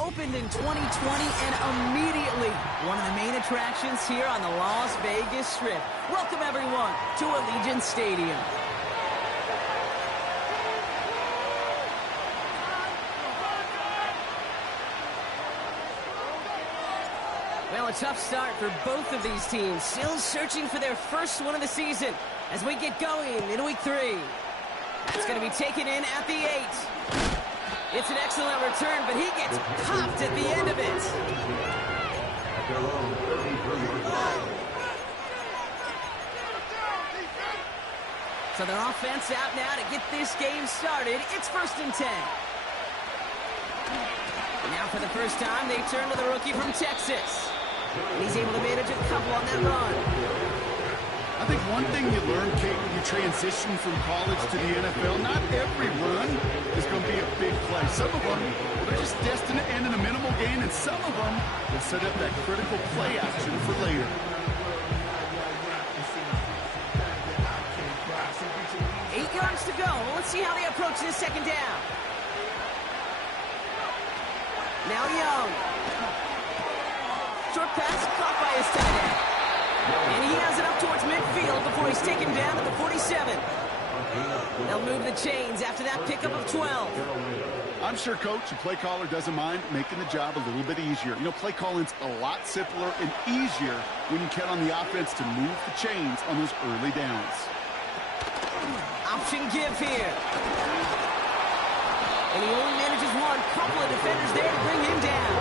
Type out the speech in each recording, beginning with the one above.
opened in 2020 and immediately one of the main attractions here on the Las Vegas Strip. Welcome, everyone, to Allegiant Stadium. Well, a tough start for both of these teams. Still searching for their first win of the season as we get going into week 3. That's going to be taken in at the 8. It's an excellent return, but he gets popped at the end of it. So their offense out now to get this game started. It's 1st and 10. Now for the first time, they turn to the rookie from Texas. And he's able to manage a couple on that run. I think one thing you learn, Kate, when you transition from college to the NFL, not every run is going to be a big play. Some of them, they're just destined to end in a minimal gain, and some of them will set up that critical play action for later. 8 yards to go. Let's see how they approach this 2nd down. Now Young. Short pass caught by his tight end. And he has it up towards midfield before he's taken down at the 47. They'll move the chains after that pickup of 12. I'm sure, Coach, the play caller doesn't mind making the job a little bit easier. You know, play calling's a lot simpler and easier when you count on the offense to move the chains on those early downs. Option give here. And he only manages one. Couple of defenders there to bring him down.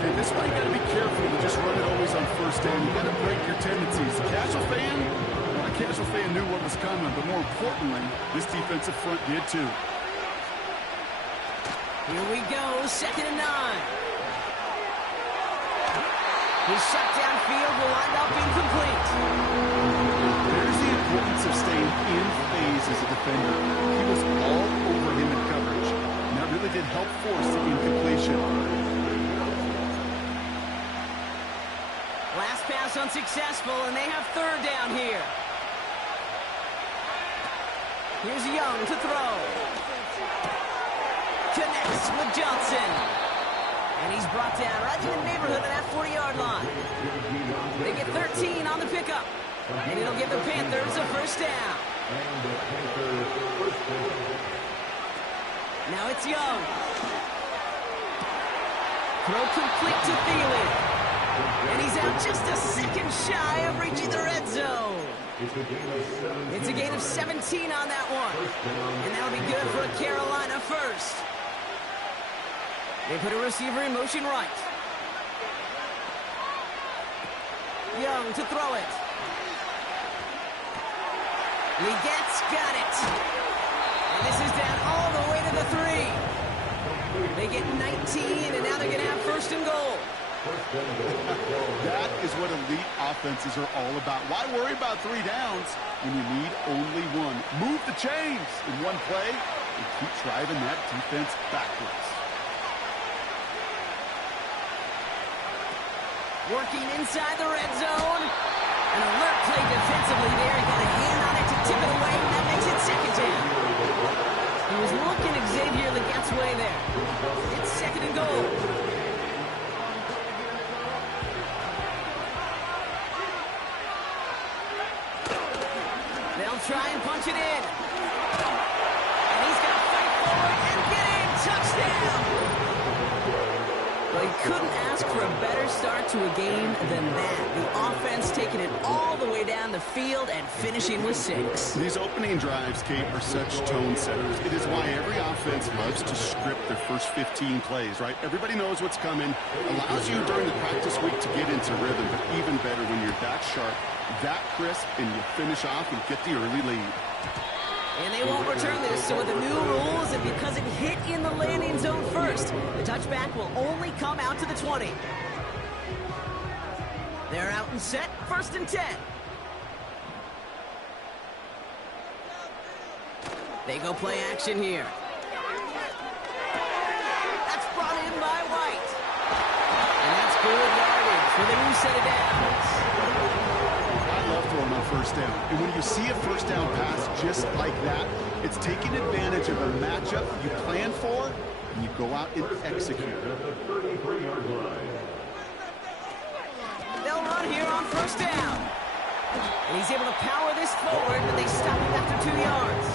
Okay, this one you got to be careful to just run it always on 1st down. You got to break your tendencies. A casual fan knew what was coming, but more importantly, this defensive front did too. Here we go, 2nd and 9. His shot downfield will wind up incomplete. There's the importance of staying in phase as a defender. He was all over him in coverage, and that really did help force the incompletion. Last pass unsuccessful, and they have 3rd down here. Here's Young to throw. Connects with Johnson. And he's brought down right in the neighborhood of that 40-yard line. They get 13 on the pickup. And it'll give the Panthers a 1st down. Now it's Young. Throw complete to Thielen. And he's out just a second shy of reaching the red zone. It's a gain of 17 on that one. And that'll be good for a Carolina 1st. They put a receiver in motion right. Young to throw it. Got it. And this is down all the way to the 3. They get 19, and now they're going to have 1st and goal. That is what elite offenses are all about. Why worry about 3 downs when you need only 1? Move the chains in one play and keep driving that defense backwards. Working inside the red zone. An alert play defensively there. He got a hand on it to tip it away, and that makes it 2nd down. He was looking at Xavier that gets away there. It's 2nd and goal. They'll try and punch it in. And he's going to fight forward and get in. Touchdown! Well, he couldn't ask for a better start to a game than that. The offense taking it all the way down the field and finishing with 6. These opening drives, Kate, are such tone setters. It is why every offense loves to script their first 15 plays, right? Everybody knows what's coming. Allows you during the practice week to get into rhythm, but even better when you're that sharp, that crisp, and you finish off and get the early lead. And they won't return this, so with the new rules, and because it hit in the landing zone first, the touchback will only come out to the 20. They're out and set, 1st and 10. They go play action here. That's brought in by White. And that's good yardage for the new set of downs. I love throwing on 1st down. And when you see a 1st down pass just like that, it's taking advantage of a matchup you planned for and you go out and execute. They'll run here on first down. And he's able to power this forward, but they stop him after 2 yards.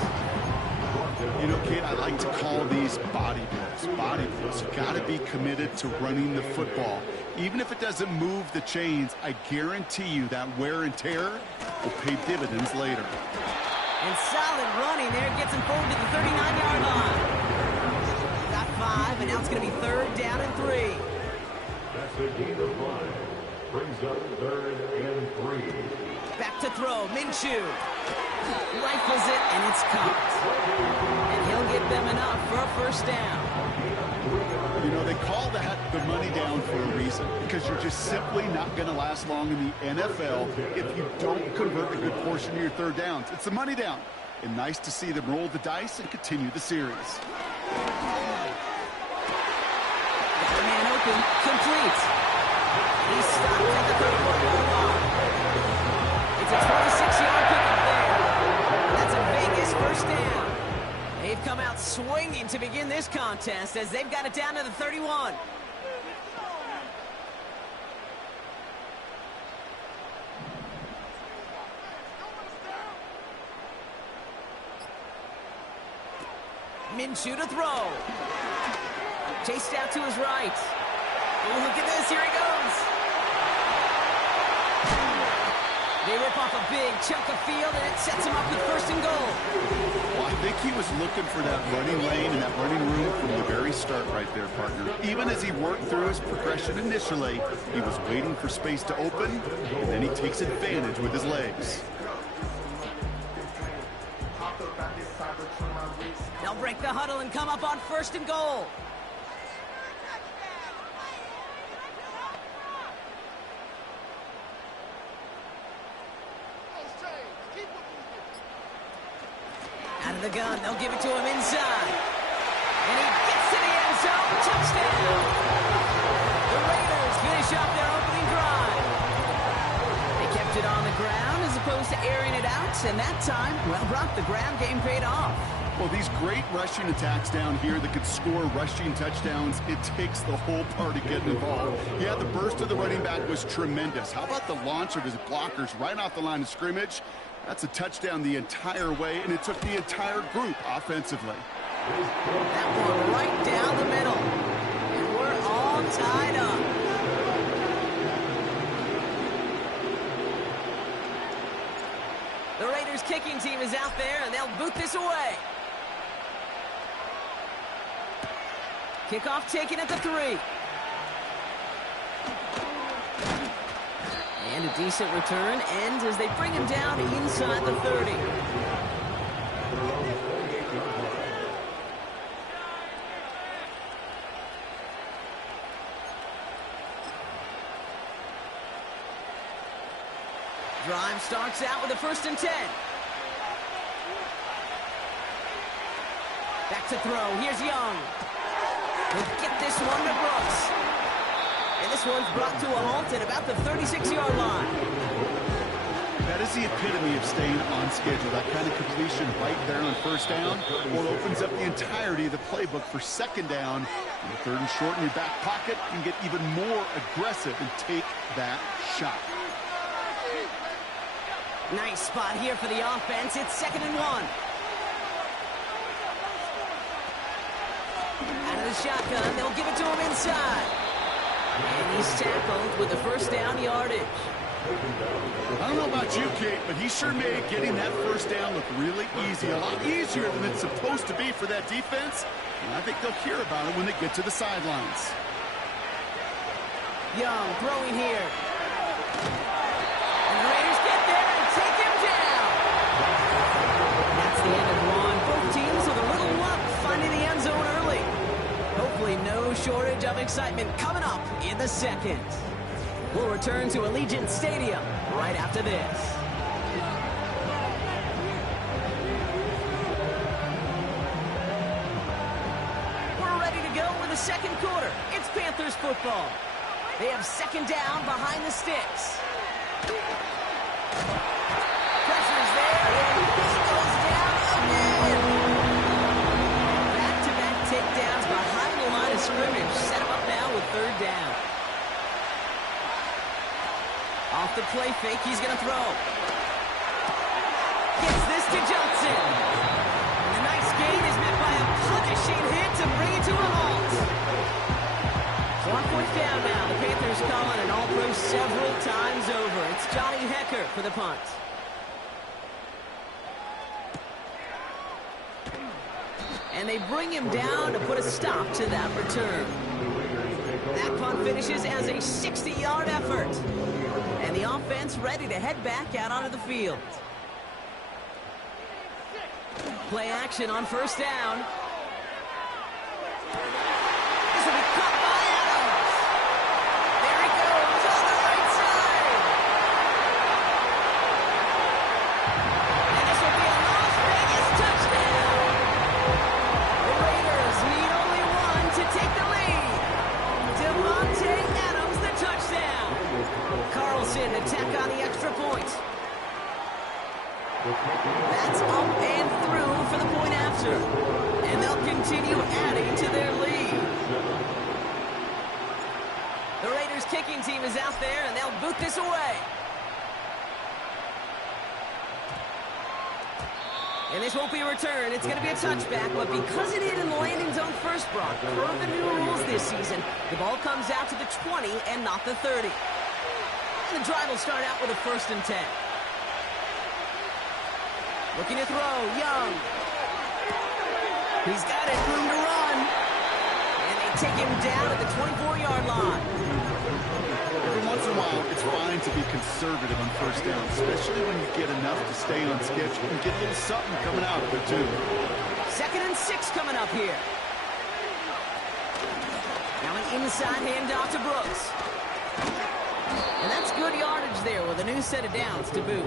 You know, Kate, I like to call these body blows. Body blows. You got to be committed to running the football. Even if it doesn't move the chains, I guarantee you that wear and tear will pay dividends later. And solid running there gets him forward to the 39-yard line. Got 5, and now it's going to be 3rd down and 3. That's a gain of 5. Brings up 3rd and 3. Back to throw, Minshew. Rifles it, and it's caught. And he'll get them enough for a first down. You know, they call that the money down for a reason, because you're just simply not going to last long in the NFL if you don't convert a good portion of your 3rd downs. It's the money down. And nice to see them roll the dice and continue the series. Got the man open, complete. He's stopped at the 31-yard line. It's a 26-yard pickup there. That's a Vegas first down. They've come out swinging to begin this contest as they've got it down to the 31. Minshew to throw. Chased out to his right. Oh, look at this. Here he goes. They rip off a big chunk of field, and it sets him up with 1st and goal. Well, I think he was looking for that running lane and that running room from the very start right there, partner. Even as he worked through his progression initially, he was waiting for space to open, and then he takes advantage with his legs. They'll break the huddle and come up on 1st and goal. Out of the gun, they'll give it to him inside. And he gets to the end zone. Touchdown! The Raiders finish up their opening drive. They kept it on the ground as opposed to airing it out, and that time, well, Brock, the ground game paid off. Well, these great rushing attacks down here that could score rushing touchdowns, it takes the whole party getting involved. Yeah, the burst of the running back was tremendous. How about the launch of his blockers right off the line of scrimmage? That's a touchdown the entire way, and it took the entire group offensively. That one right down the middle. And we're all tied up. The Raiders kicking team is out there, and they'll boot this away. Kickoff taken at the 3. And a decent return ends as they bring him down inside the 30. Drive starts out with a 1st and 10. Back to throw. Here's Young. He'll get this one to Brooks. And this one's brought to a halt at about the 36-yard line. That is the epitome of staying on schedule. That kind of completion right there on 1st down, or opens up the entirety of the playbook for 2nd down. And the 3rd and short in your back pocket, you can get even more aggressive and take that shot. Nice spot here for the offense. It's 2nd and 1. Out of the shotgun, they'll give it to him inside. And he's tackled with the 1st down yardage. I don't know about you, Kate, but he sure made getting that 1st down look really easy. A lot easier than it's supposed to be for that defense. And I think they'll hear about it when they get to the sidelines. Young throwing here. And the Raiders get there and take him down. That's the end of one. Both teams with a little luck finding the end zone early. Hopefully no shortage of excitement coming up in the 2nd. We'll return to Allegiant Stadium right after this. We're ready to go with the 2nd quarter. It's Panthers football. They have 2nd down behind the sticks. Pressure's there, and he goes down again. Back-to-back takedowns behind scrimmage. Set him up now with third down. Off the play fake, he's going to throw. Gets this to Johnson. And the nice gain is met by a punishing hit to bring it to a halt. 1 point down now. The Panthers calling an all-pro several times over. It's Johnny Hecker for the punt. And they bring him down to put a stop to that return. That punt finishes as a 60-yard effort. And the offense ready to head back out onto the field. Play action on first down. This will be caught by Adams. There he goes on the right side. And this will be a Las Vegas touchdown. The Raiders need only one to take the lead. Devontae Adams, the touchdown. Carlson attack on the extra point. That's up and through for the point after. And they'll continue adding to their lead. The Raiders kicking team is out there, and they'll boot this away. And this won't be a return. It's going to be a touchback, but because it hit in the landing zone first, Brock, per the new rules this season, the ball comes out to the 20 and not the 30. And the drive will start out with a 1st and 10. Looking to throw, Young. He's got it, room to run. And they take him down at the 24-yard line. Every once in a while, it's fine to be conservative on first down, especially when you get enough to stay on schedule and get a little something coming out of it, too. 2nd and 6 coming up here. Now an inside handoff to Brooks. And that's good yardage there with a new set of downs to boot.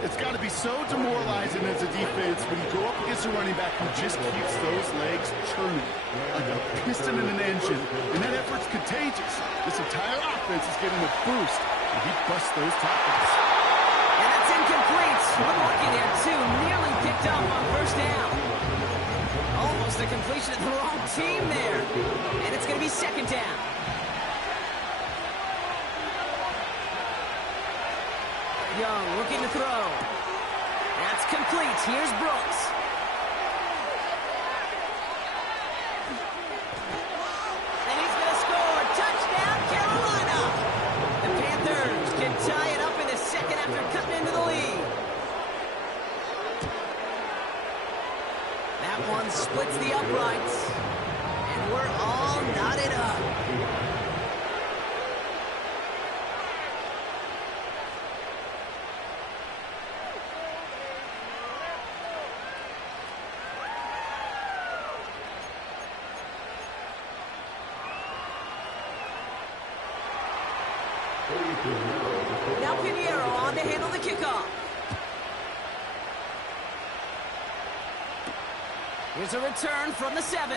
It's got to be so demoralizing as a defense when you go up against a running back who just keeps those legs churning like a piston in an engine. And that effort's contagious. This entire offense is getting a boost, and he busts those tackles. And that's incomplete. Unlucky there, too. Nearly picked up on first down. Almost a completion of the wrong team there. And it's going to be 2nd down. Young looking to throw. That's complete. Here's Brooks. And he's going to score. Touchdown, Carolina. The Panthers can tie it up in the 2nd after cutting into the lead. That one splits the uprights. And we're all knotted up. Now Pinheiro on to handle the kickoff. Here's a return from the 7.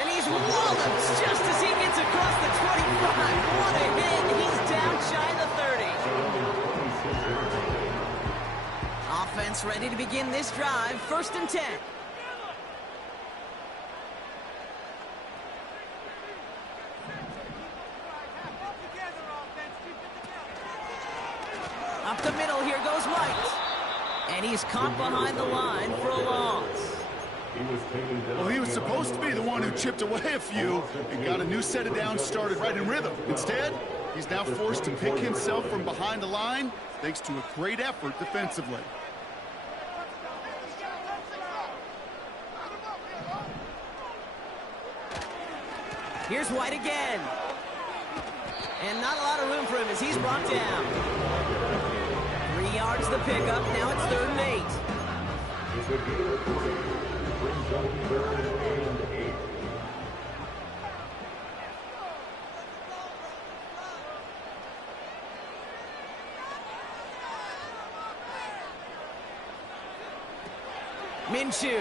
And he's walloped just as he gets across the 25. What a hit. He's down shy of the 30. Offense ready to begin this drive. 1st and 10. Up the middle, here goes White. And he's caught behind the line for a loss. Well, he was supposed to be the one who chipped away a few and got a new set of downs started right in rhythm. Instead, he's now forced to pick himself from behind the line thanks to a great effort defensively. Here's White again. And not a lot of room for him as he's brought down. 3 yards the pickup. Now it's 3rd and 8. Minshew.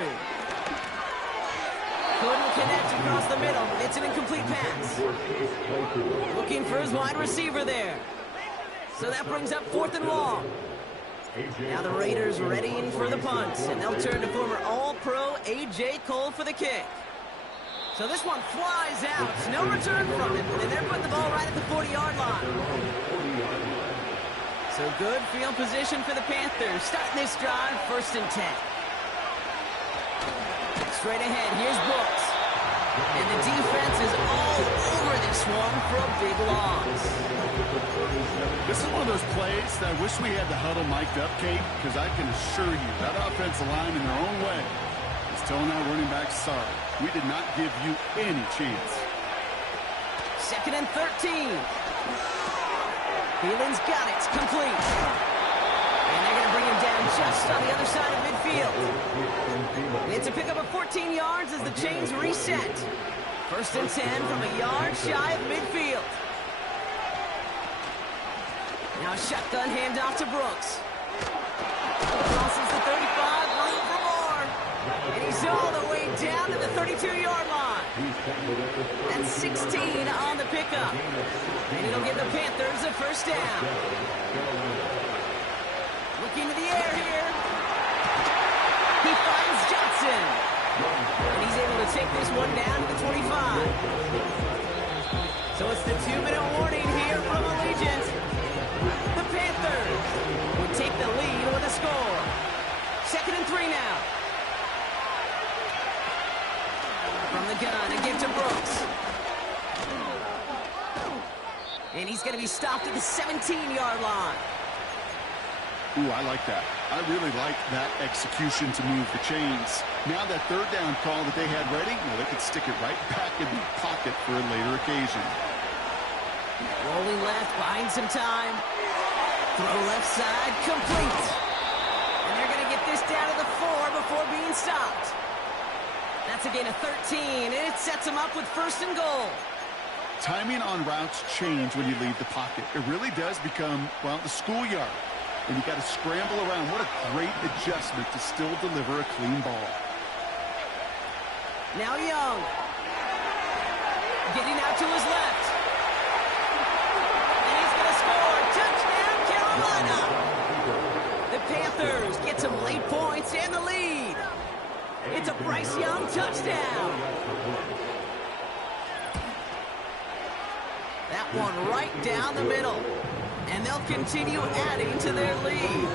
Couldn't connect across the middle. It's an incomplete pass. Looking for his wide receiver there. So that brings up 4th and long. Now the Raiders readying for the punt, and they'll turn to former All-Pro A.J. Cole for the kick. So this one flies out. No return from it, and they're putting the ball right at the 40-yard line. So good field position for the Panthers. Starting this drive, 1st and 10. Straight ahead, here's Brooks. And the defense is all over this one for a big loss. This is one of those plays that I wish we had the huddle mic'd up, Kate, because I can assure you that offensive line in their own way is telling our running backs, sorry, we did not give you any chance. 2nd and 13. Thielen's got it. Complete. And they're going to bring him down just on the other side of midfield. It's a pickup of 14 yards as the chains reset. 1st and 10 from a yard shy of midfield. Now a shotgun handoff to Brooks. Crosses the 35, room for more. And he's all the way down to the 32-yard line. That's 16 on the pickup. And it'll give the Panthers a 1st down. Looking to the air here. He finds Johnson. And he's able to take this one down to the 25. So it's the 2-minute warning here from Allegiant. The Panthers would take the lead with a score. 2nd and 3 now. From the gun, a give to Brooks. And he's going to be stopped at the 17-yard line. Ooh, I like that. I really like that execution to move the chains. Now that 3rd down call that they had ready, well, they could stick it right back in the pocket for a later occasion. Rolling left, buying some time. Throw left side, complete. And they're going to get this down to the 4 before being stopped. That's a gain of 13, and it sets them up with 1st and goal. Timing on routes change when you leave the pocket. It really does become, well, the schoolyard. And you got to scramble around. What a great adjustment to still deliver a clean ball. Now Young. Getting out to his left. And he's going to score. Touchdown, Carolina. The Panthers get some late points and the lead. It's a Bryce Young touchdown. That one right down the middle. And they'll continue adding to their lead.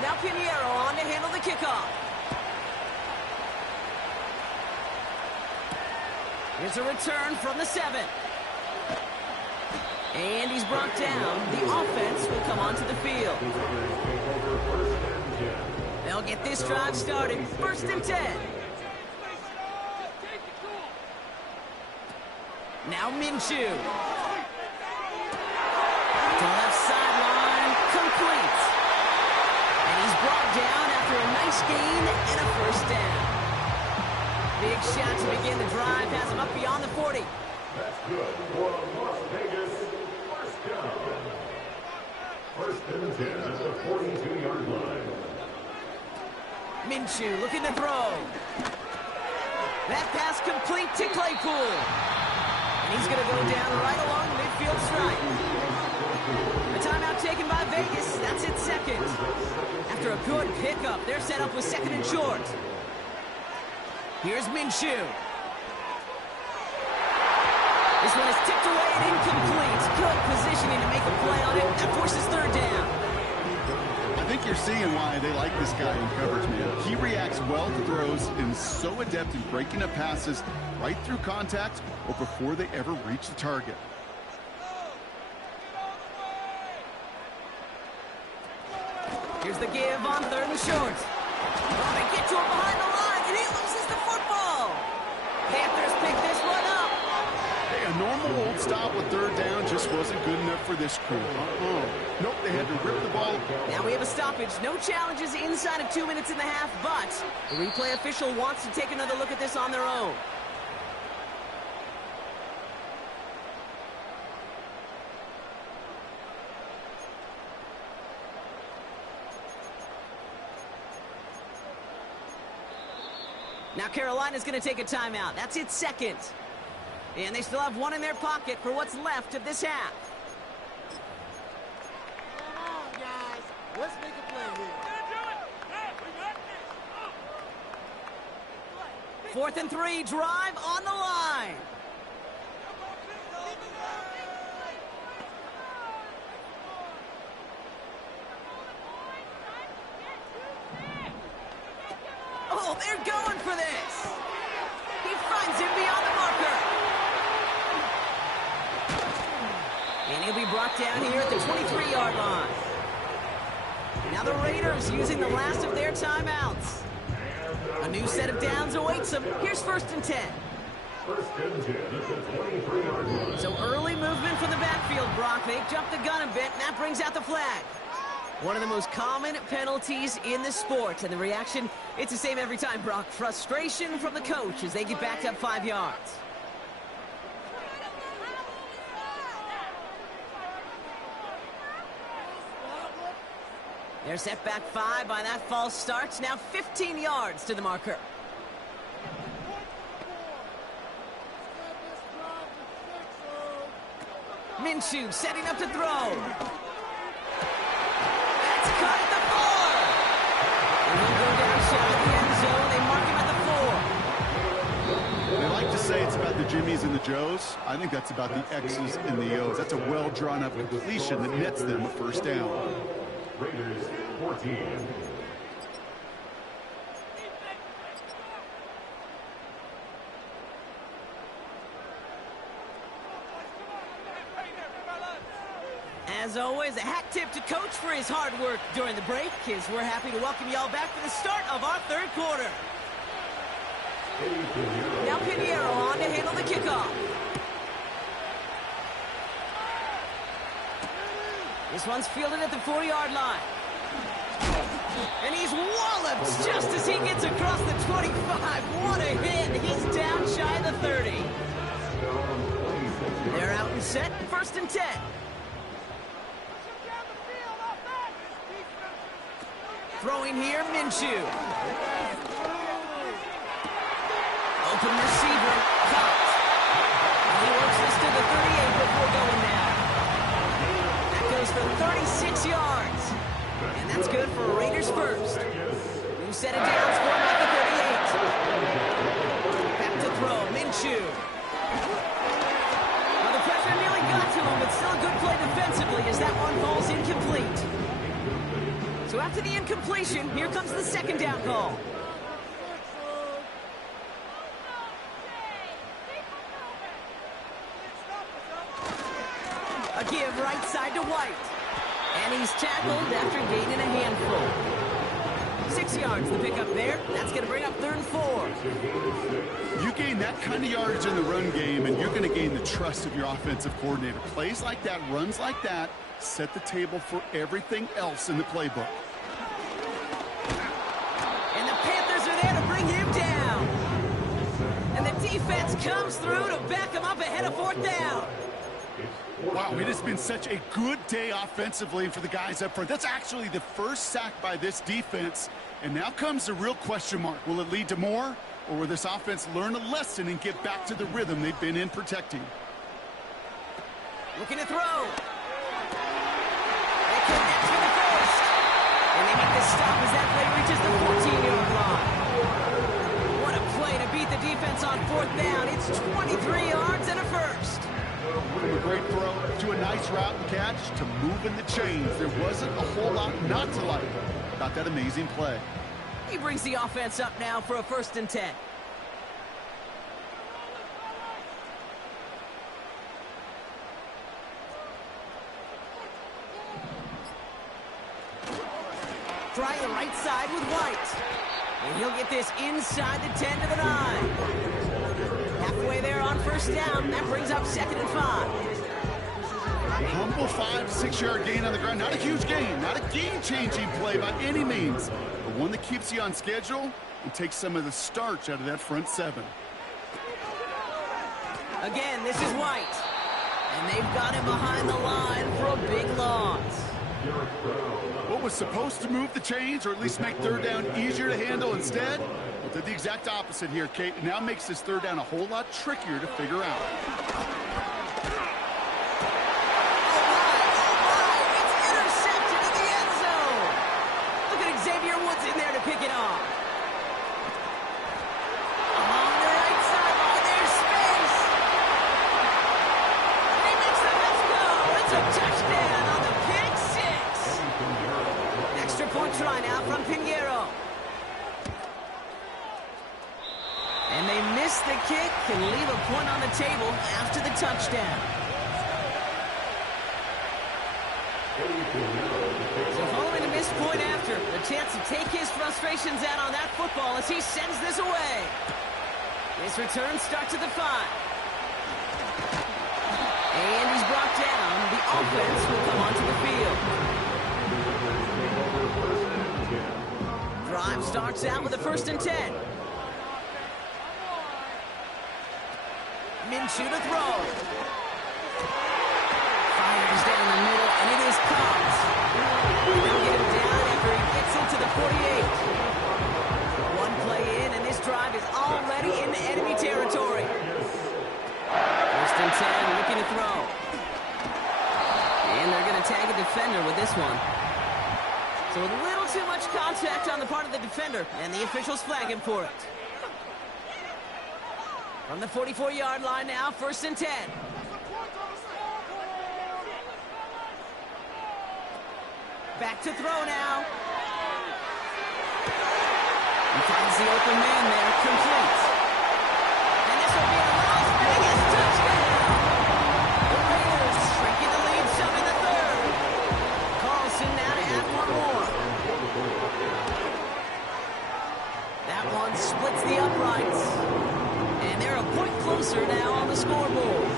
Now Pinheiro on to handle the kickoff. Here's a return from the 7. And he's brought down. The offense will come onto the field. They'll get this drive started. 1st and 10. Now Minshew. To left sideline, complete. And he's brought down after a nice gain and a 1st down. Big shot to begin the drive, has him up beyond the 40. That's good for Las Vegas. 1st down. 1st and 10 at the 42-yard line. Minshew looking to throw. That pass complete to Claypool. And he's going to go down right along the midfield stripe. A timeout taken by Vegas. That's its 2nd. After a good pickup, they're set up with 2nd and short. Here's Minshew. This one is tipped away and incomplete. Good positioning to make a play on it. That forces 3rd down. I think you're seeing why they like this guy in coverage, man. He reacts well to throws and is so adept in breaking up passes right through contact or before they ever reach the target. Here's the give on 3rd and short. Oh, they get to him behind the line, and he loses the football. Panthers pick this one up. Hey, a normal old stop with 3rd down just wasn't good enough for this crew. Nope, they had to rip the ball. Now we have a stoppage. No challenges inside of 2 minutes and a half, but the replay official wants to take another look at this on their own. Now Carolina's going to take a timeout. That's its second. And they still have one in their pocket for what's left of this half. Come on, guys. Let's make a play here. 4th and 3, drive on the line. Oh, they're going for this. He finds him beyond the marker. And he'll be brought down here at the 23-yard line. Now the Raiders using the last of their timeouts. A new set of downs awaits them. Here's 1st and 10. 1st and 10 at the 23-yard line. So early movement from the backfield, Brock. They jumped the gun a bit, and that brings out the flag. One of the most common penalties in the sport. And the reaction, it's the same every time, Brock. Frustration from the coach as they get backed up 5 yards. They're set back 5 by that false start. Now 15 yards to the marker. Minshew setting up to throw. That's caught at the 4. And he'll go down shy of the end zone. They mark him at the 4. They like to say it's about the Jimmies and the Joes. I think that's about the X's and the O's. That's a well-drawn-up completion that nets them a 1st down. Raiders 14. As always, a hat tip to Coach for his hard work during the break, as we're happy to welcome y'all back for the start of our 3rd quarter. Now Pinheiro on to handle the kickoff. This one's fielded at the 4-yard line. And he's walloped just as he gets across the 25. What a hit. He's down shy of the 30. They're out and set. 1st and 10. Throwing here, Minshew. Open receiver, caught. And he works this to the 38 before going down. That goes for 36 yards. And that's good for Raiders 1st. New set of downs for him at the 38. Back to throw, Minshew. Well, the pressure nearly got to him, but still a good play defensively as that one falls incomplete. So after the incompletion, here comes the 2nd down call. A give right side to White. And he's tackled after gaining a handful. 6 yards the pickup there. That's going to bring up 3rd and 4. You gain that kind of yardage in the run game, and you're going to gain the trust of your offensive coordinator. Plays like that, runs like that, set the table for everything else in the playbook. And the Panthers are there to bring him down. And the defense comes through to back him up ahead of 4th down. Wow, it has been such a good day offensively for the guys up front. That's actually the 1st sack by this defense. And now comes the real question mark. Will it lead to more, or will this offense learn a lesson and get back to the rhythm they've been in protecting? Looking to throw. They connect for the 1st. And they make the stop as that play reaches the 14-yard line. What a play to beat the defense on 4th down. It's 23 yards and a 1st. From a great throw to a nice route and catch to moving the chains. There wasn't a whole lot not to like about that amazing play. He brings the offense up now for a 1st and 10. Try the right side with White. And he'll get this inside the 10 to the 9. Halfway there on 1st down. That brings up 2nd and 5. Humble 5 to 6 yard gain on the ground. Not a huge gain. Not a game-changing play by any means. But one that keeps you on schedule and takes some of the starch out of that front 7. Again, this is White. And they've got him behind the line for a big loss. What was supposed to move the chains, or at least make 3rd down easier to handle instead? Well, Did the exact opposite here, Kate. Now makes this third down a whole lot trickier to figure out. Pick it off. Along the right sideline, there's space. And he makes the let's go. It's a touchdown on the pick six. Extra point try now from Pinheiro. And they miss the kick and leave a point on the table after the touchdown. So following a missed point after, a chance to take his frustrations out on that football as he sends this away. His return starts at the 5. And he's brought down. The offense will come onto the field. Drive starts out with a 1st and 10. Minshew to throw. Fires down the middle, and it is caught. They'll get him down after he gets into the 48. One play in, and this drive is already into enemy territory. 1st and 10, looking to throw. And they're going to tag a defender with this one. So a little too much contact on the part of the defender, and the officials flag him for it. From the 44-yard line now, 1st and 10. Back to throw now. He finds the open man there, complete. And this will be a Las Vegas touchdown. The Raiders shrinking the lead some in the 3rd. Carlson now to add one more. That one splits the uprights. And they're a point closer now on the scoreboard.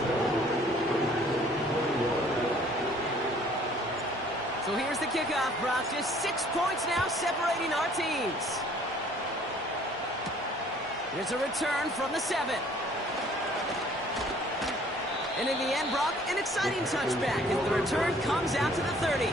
So here's the kickoff, Brock. Just 6 points now separating our teams. Here's a return from the 7. And in the end, Brock, an exciting touchback as the return comes out to the 30.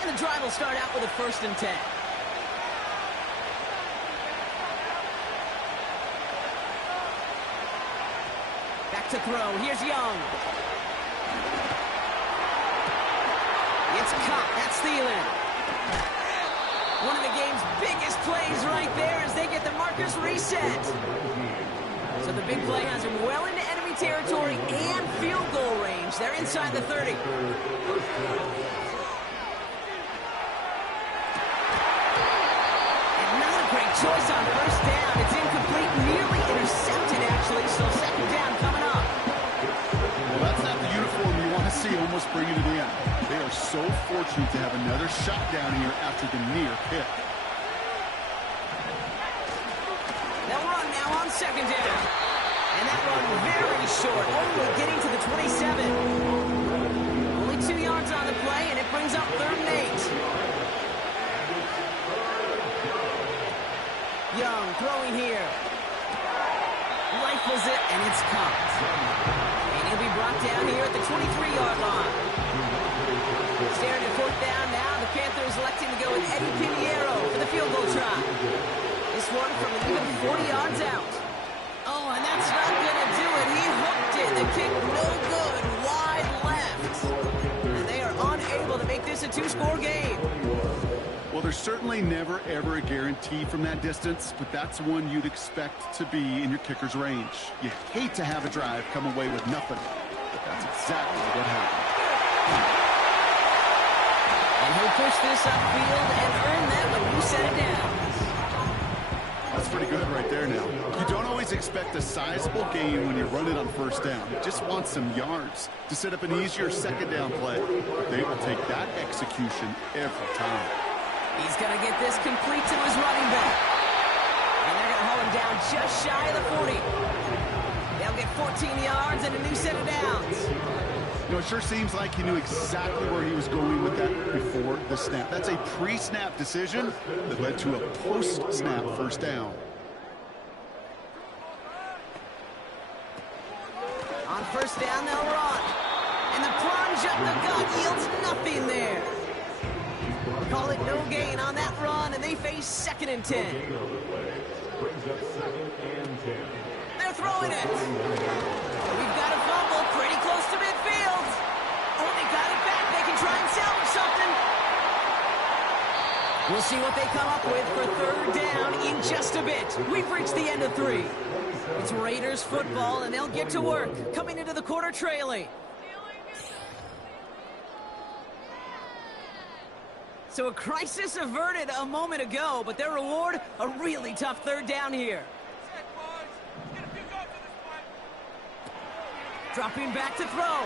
And the drive will start out with a 1st and 10. To throw. Here's Young. It's caught. That's Thielen. One of the game's biggest plays right there as they get the markers reset. So the big play has them well into enemy territory and field goal range. They're inside the 30. And not a great choice on 1st down. It's incomplete, nearly intercepted actually, so 2nd down coming up. That's not the uniform you want to see almost bringing it in. They are so fortunate to have another shot down here after the near pick. They'll run now on 2nd down. And that run very short, only getting to the 27. Only 2 yards on the play, and it brings up 3rd and 8. Young throwing here. Rifles it, and it's caught. He'll be brought down here at the 23-yard line. Staring at 4th down now, the Panthers electing to go with Eddie Pinheiro for the field goal try. This one from even 40 yards out. Oh, and that's not going to do it. He hooked it. The kick no good, wide left. And they are unable to make this a 2-score game. Well, there's certainly never, ever a guarantee from that distance, but that's one you'd expect to be in your kicker's range. You hate to have a drive come away with nothing, but that's exactly what happened. And he'll push this upfield and earn them a new set of downs. That's pretty good right there now. You don't always expect a sizable gain when you run it on 1st down. You just want some yards to set up an easier 2nd down play. But they will take that execution every time. He's going to get this complete to his running back. And they're going to hold him down just shy of the 40. They'll get 14 yards and a new set of downs. You know, it sure seems like he knew exactly where he was going with that before the snap. That's a pre-snap decision that led to a post-snap 1st down. first down, they'll run. And the plunge up the gut yields nothing there. Call it no gain on that run, and they face 2nd and 10. They're throwing it. We've got a fumble pretty close to midfield. Oh, they got it back. They can try and salvage something. We'll see what they come up with for 3rd down in just a bit. We've reached the end of 3. It's Raiders football, and they'll get to work, coming into the quarter trailing. So a crisis averted a moment ago, but their reward, a really tough 3rd down here. Dropping back to throw.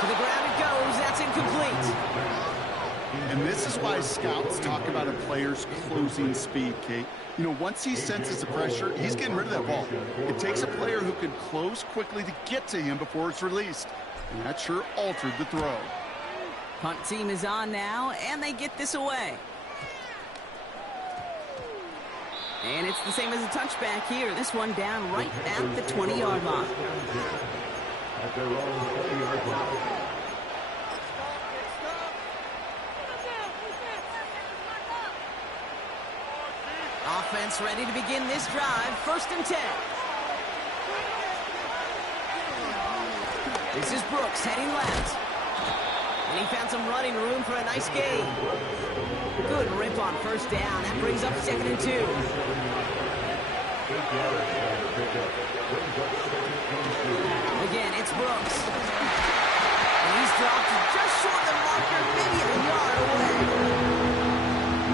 To the ground it goes. That's incomplete. And this is why scouts talk about a player's closing speed, Kate. You know, once he senses the pressure, he's getting rid of that ball. It takes a player who can close quickly to get to him before it's released. And that sure altered the throw. Punt team is on now, and they get this away. And it's the same as a touchback here. This one down right at the 20-yard line. At their own 20-yard line. Offense ready to begin this drive. 1st and 10. This is Brooks heading left. And he found some running room for a nice gain. Good rip on 1st down. That brings up 2nd and 2. Again, it's Brooks. And he's dropped just short of the marker, maybe a yard away.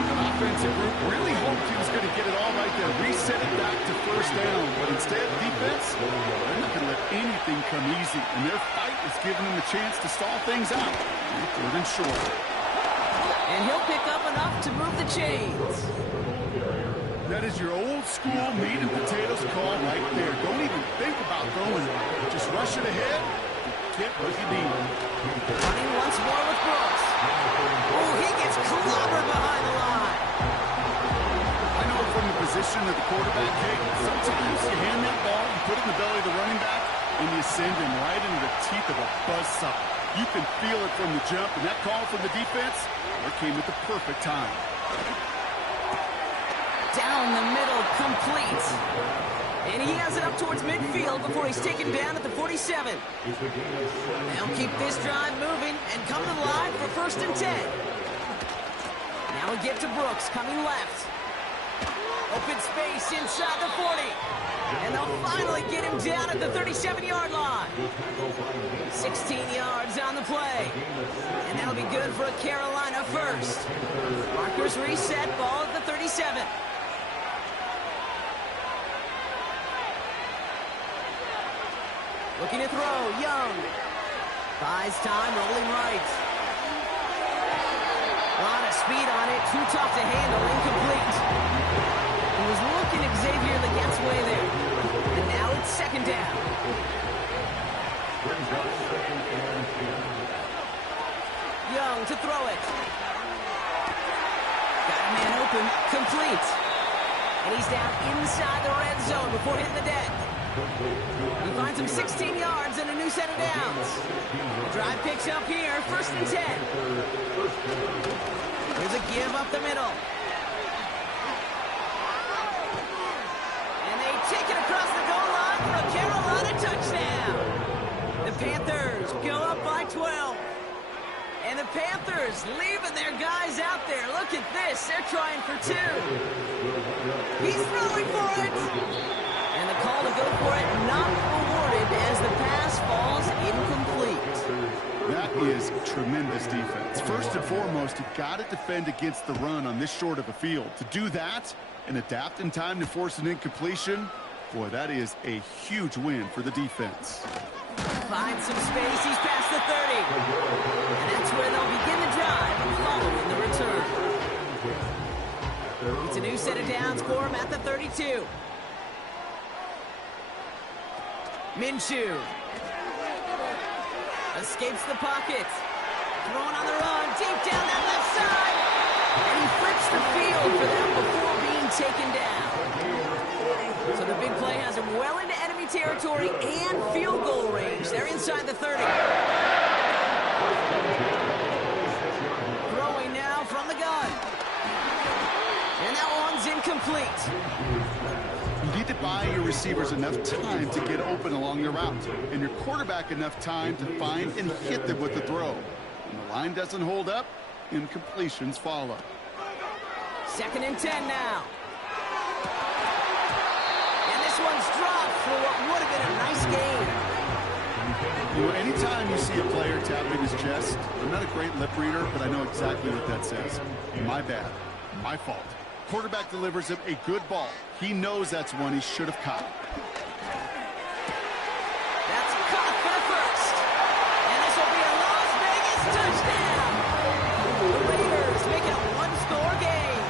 The offensive group really hoped he was going to get it all right there, reset it back to 1st down. But instead, defense, they're not going to let anything come easy. And their fight is giving them a chance to stall things out. 3rd and short. And he'll pick up enough to move the chains. That is your old school meat and potatoes call right there. Don't even think about throwing it. Just rush it ahead and get what you need. Running once more with Brooks. Oh, he gets clobbered behind the line. I know from the position of the quarterback, Kate, sometimes you hand that ball, you put it in the belly of the running back, and you send him right into the teeth of a buzzsaw. You can feel it from the jump, and that call from the defense, it came at the perfect time. Down the middle, complete. And he has it up towards midfield before he's taken down at the 47. They'll keep this drive moving and come to the line for 1st and 10. Now we get to Brooks coming left. Open space inside the 40. And they'll finally get him down at the 37-yard line. 16 yards on the play. And that'll be good for a Carolina 1st. Markers reset, ball at the 37. Looking to throw, Young. Buys time, rolling right. A lot of speed on it, too tough to handle, incomplete. He was looking at Xavier the gets way there. And now it's 2nd down. Young to throw it. Got a man open, complete. And he's down inside the red zone before hitting the deck. He finds him 16 yards and a new set of downs. The drive picks up here, 1st and 10. Here's a give up the middle. And they take it across the goal line for a Carolina touchdown. The Panthers go up by 12. And the Panthers leaving their guys out there. Look at this, they're trying for 2. He's throwing for it. And the call to go for it not rewarded as the pass falls incomplete. That is tremendous defense. First and foremost, you've got to defend against the run on this short of a field. To do that and adapt in time to force an incompletion, boy, that is a huge win for the defense. Finds some space, he's past the 30. And that's where they'll begin the drive following the return. It's a new set of downs for him at the 32. Minshew escapes the pocket. Throwing on the run, deep down that left side. And he flips the field for them before being taken down. So the big play has him well into enemy penalty territory and field goal range. They're inside the 30. Throwing now from the gun. And that one's incomplete. You need to buy your receivers enough time to get open along the route, and your quarterback enough time to find and hit them with the throw. When the line doesn't hold up, incompletions follow. 2nd and 10 now. And this one's dropped for what would have been a nice game. You know, anytime you see a player tapping his chest, I'm not a great lip reader, but I know exactly what that says. My bad. My fault. Quarterback delivers him a good ball. He knows that's one he should have caught. That's caught for the first. And this will be a Las Vegas touchdown. The Raiders make it a one-score game.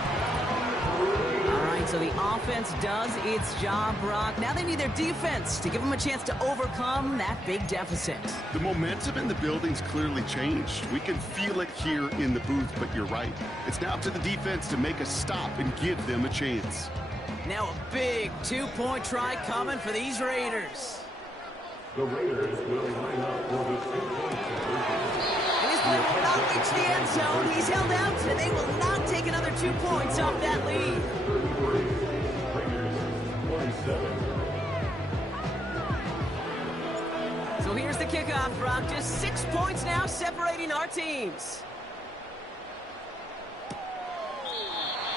All right, so the offense does its job, Brock. Now they need their defense to give them a chance to overcome that big deficit. The momentum in the building's clearly changed. We can feel it here in the booth, but you're right. It's now up to the defense to make a stop and give them a chance. Now a big two-point try coming for these Raiders. The Raiders will line up for the 2-point conversion. And this play will not reach the end zone. He's held out, and they will not take another 2 points off that lead. Raiders 27. So here's the kickoff, Brock. Just 6 points now separating our teams.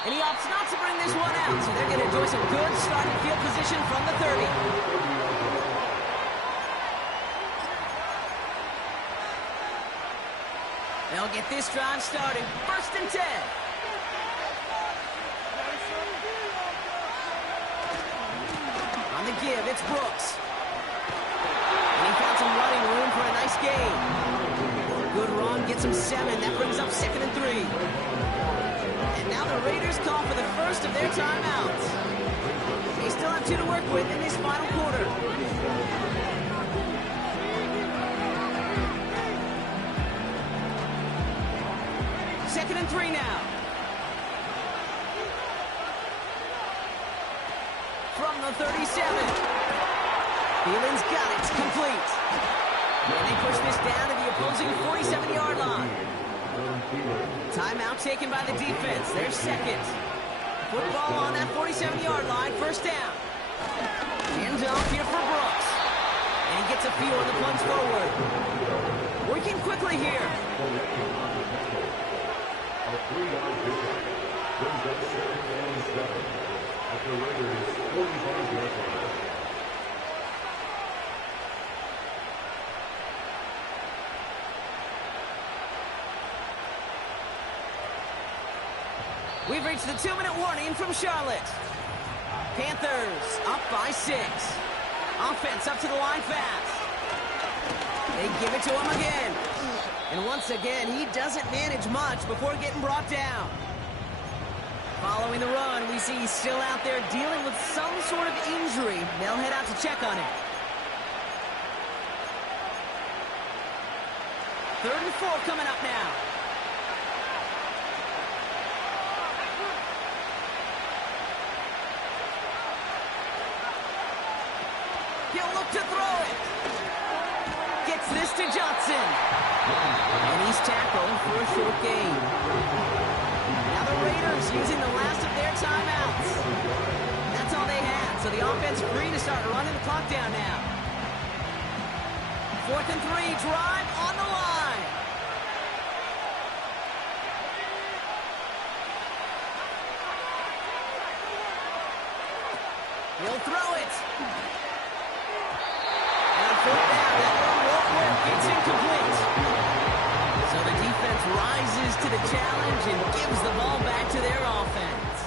And he opts not to bring this one out, so they're going to enjoy some good starting field position from the 30. They'll get this drive started. 1st and 10. On the give, it's Brooks. And he found some running room for a nice gain. Good run, gets him 7. That brings up 2nd and 3. And now the Raiders call for the first of their timeouts. They still have 2 to work with in this final quarter. Second and 3 now. From the 37. Thielen's got it. It's complete. And they push this down to the opposing 47-yard line. Timeout taken by the defense. Their second. Football on that 47-yard line. 1st down. Hands off here for Brooks. And he gets a few on the plunge forward. Working quickly here. A 3-yard pickup brings up 2nd and 7 at the Raiders' 45-yard line. We've reached the 2-minute warning from Charlotte. Panthers up by 6. Offense up to the line fast. They give it to him again. And once again, he doesn't manage much before getting brought down. Following the run, we see he's still out there dealing with some sort of injury. They'll head out to check on him. 3rd and 4 coming up now. He'll look to throw it. Gets this to Johnson. And he's tackled for a short gain. Now the Raiders using the last of their timeouts. That's all they had, so the offense free to start running the clock down now. 4th and 3, drive on the line. He'll throw it. Fourth down, that one won't work. It's incomplete. So the defense rises to the challenge and gives the ball back to their offense.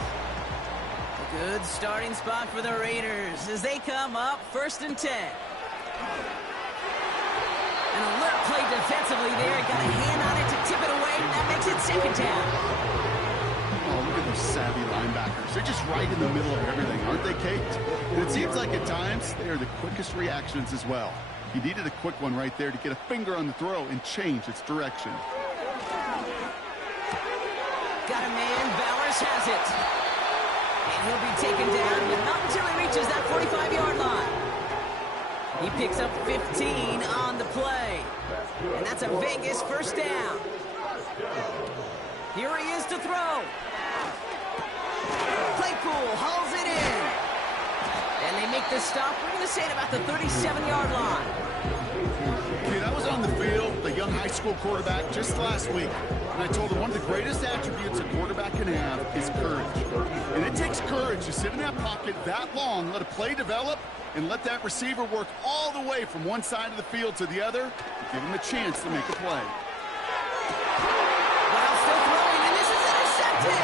A good starting spot for the Raiders as they come up 1st and 10. An alert play defensively there. Got a hand on it to tip it away. That makes it 2nd down. Oh, look at those savvy linebackers. They're just right in the middle of everything, aren't they, Kate? And it seems like at times they are the quickest reactions as well. He needed a quick one right there to get a finger on the throw and change its direction. Got a man. Bowers has it. And he'll be taken down, but not until he reaches that 45-yard line. He picks up 15 on the play. And that's a Vegas first down. Here he is to throw. Claypool hauls it in. And they make the stop. We're going to say at about the 37-yard line. Okay, that was on the field, the young high school quarterback just last week. And I told him one of the greatest attributes a quarterback can have is courage. And it takes courage to sit in that pocket that long, let a play develop, and let that receiver work all the way from one side of the field to the other to give him a chance to make a play. While still throwing, and this is intercepted.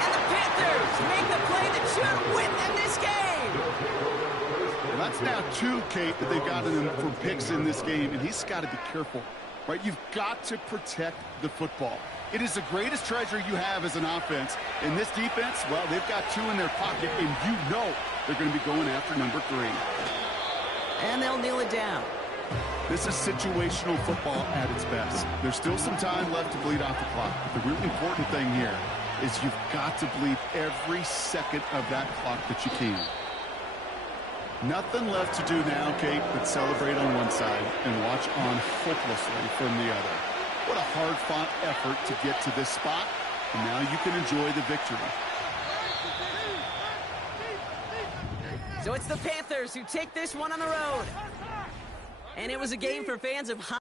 And the Panthers make the play that should win them this game. Well, that's now 2, Kate, that they've gotten him for picks in this game, and he's got to be careful, right? You've got to protect the football. It is the greatest treasure you have as an offense. In this defense, well, they've got 2 in their pocket, and you know they're going to be going after number 3. And they'll kneel it down. This is situational football at its best. There's still some time left to bleed off the clock. But the really important thing here is you've got to bleed every second of that clock that you can. Nothing left to do now, Kate, but celebrate on one side and watch on hopelessly from the other. What a hard-fought effort to get to this spot, and now you can enjoy the victory. So it's the Panthers who take this one on the road. And it was a game for fans of high